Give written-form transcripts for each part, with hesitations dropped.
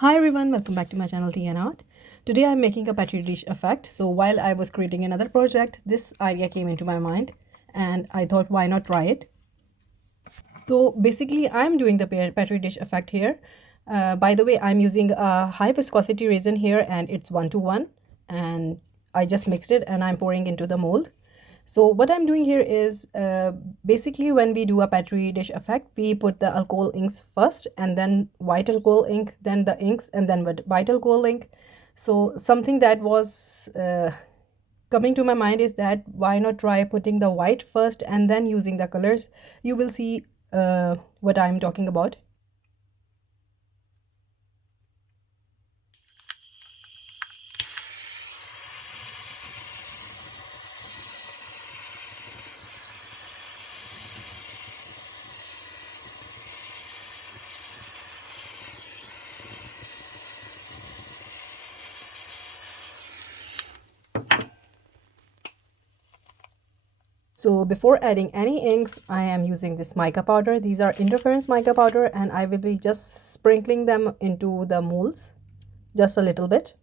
Hi everyone, welcome back to my channel Tea and Art. Today I'm making a Petri dish effect. So while I was creating another project, this idea came into my mind and I thought why not try it. So basically I'm doing the Petri dish effect here. By the way, I'm using a high viscosity resin here and it's 1:1, and I just mixed it and I'm pouring into the mold. So what I'm doing here is basically when we do a Petri dish effect, we put the alcohol inks first and then white alcohol ink, then the inks and then white alcohol ink. So something that was coming to my mind is that why not try putting the white first and then using the colors. You will see what I'm talking about. So before adding any inks, I am using this mica powder. These are interference mica powder and I will be just sprinkling them into the molds just a little bit.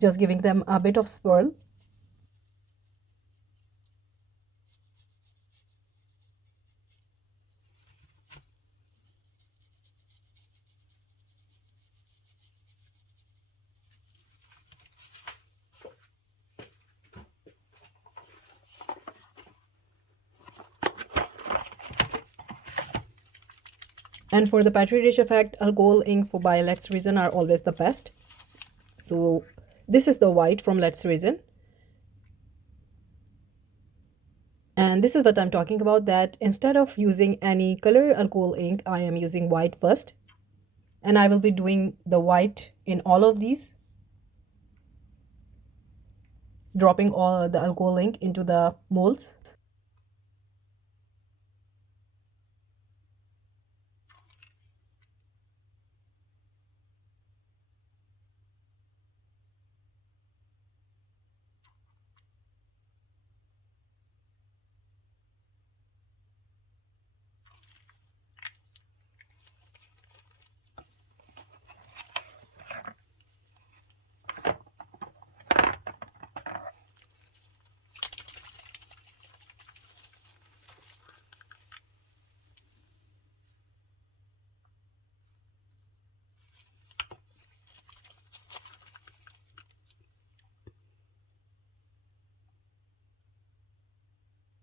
Just giving them a bit of swirl. And for the Petri dish effect, alcohol ink for by Let's Resin are always the best. So this is the white from Let's Resin. And this is what I'm talking about, that instead of using any color alcohol ink, I am using white first. And I will be doing the white in all of these, dropping all the alcohol ink into the molds.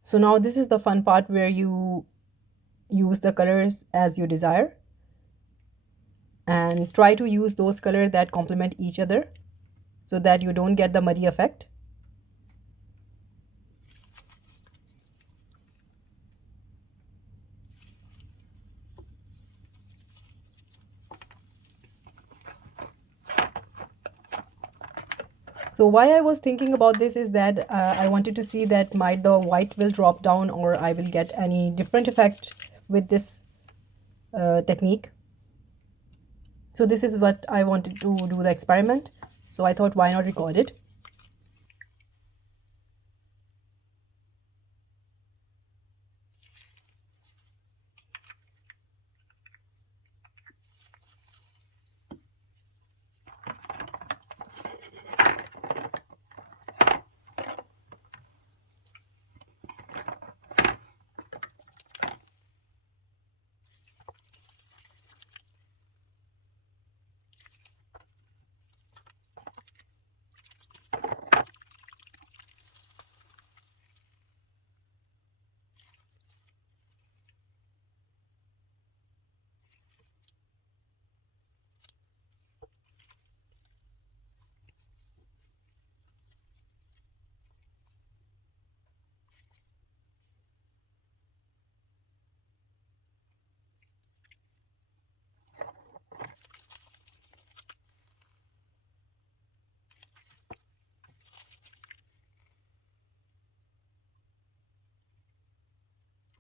So now this is the fun part where you use the colors as you desire and try to use those colors that complement each other so that you don't get the muddy effect. So why I was thinking about this is that I wanted to see that might the white will drop down or I will get any different effect with this technique. So this is what I wanted to do the experiment. So I thought why not record it.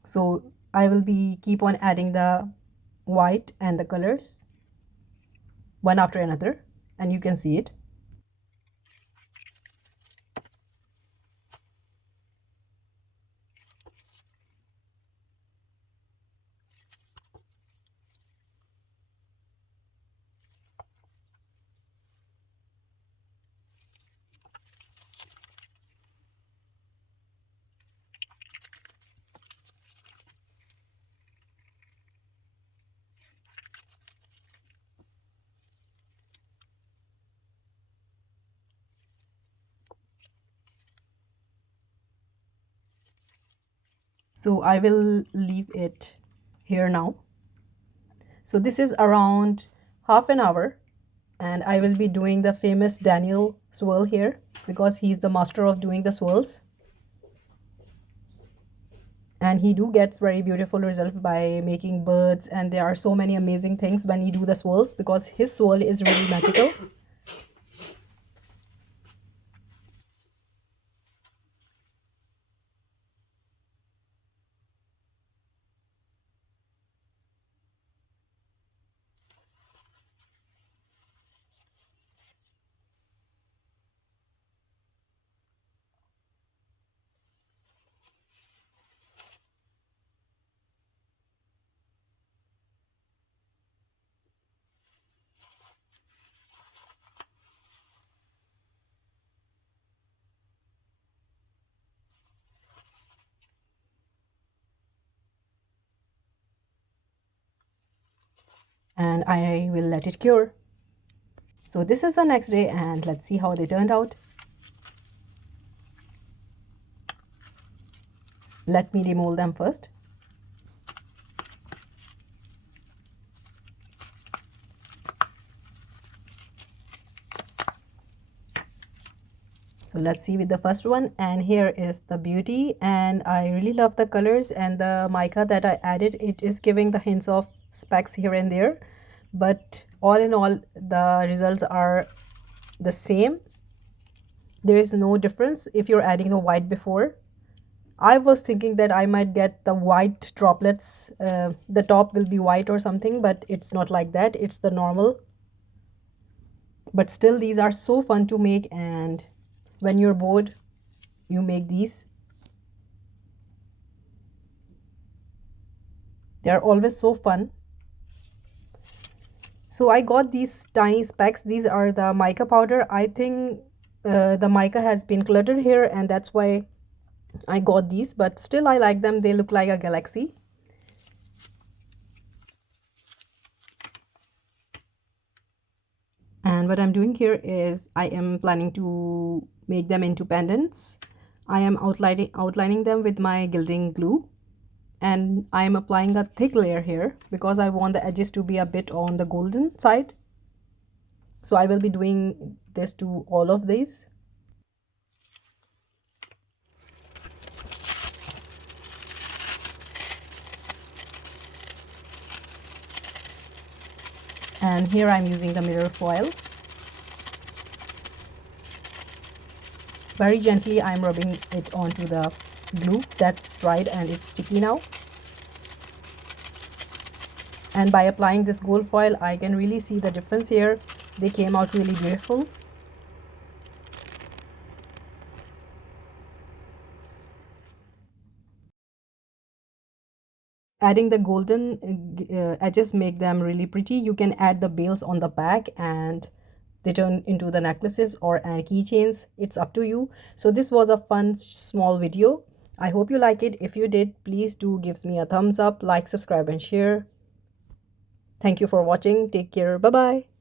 So I will be keep on adding the white and the colors one after another, and you can see it. So I will leave it here now. So this is around half an hour, and I will be doing the famous Daniel swirl here because he's the master of doing the swirls, and he do gets very beautiful result by making birds, and there are so many amazing things when he do the swirls because his swirl is really magical. And I will let it cure. So this is the next day, and let's see how they turned out. Let me demold them first. So let's see with the first one, and here is the beauty, and I really love the colors and the mica that I added. It is giving the hints of specks here and there, but all in all the results are the same. There is no difference if you're adding the white before. I was thinking that I might get the white droplets, the top will be white or something, but it's not like that. It's the normal. But still, these are so fun to make, and when you're bored, you make these. They are always so fun. So I got these tiny specks. These are the mica powder. I think the mica has been cluttered here, and that's why I got these, but still I like them. They look like a galaxy. And what I'm doing here is I am planning to make them into pendants. I am outlining them with my gilding glue, and I am applying a thick layer here because I want the edges to be a bit on the golden side. So I will be doing this to all of these. And here I'm using the mirror foil. Very gently I'm rubbing it onto the glue that's dried and it's sticky now. And by applying this gold foil, I can really see the difference here. They came out really beautiful. Adding the golden edges make them really pretty. You can add the bells on the back and they turn into the necklaces or keychains. It's up to you. So this was a fun small video. I hope you like it. If you did, please do give me a thumbs up, like, subscribe and share. Thank you for watching. Take care. Bye bye.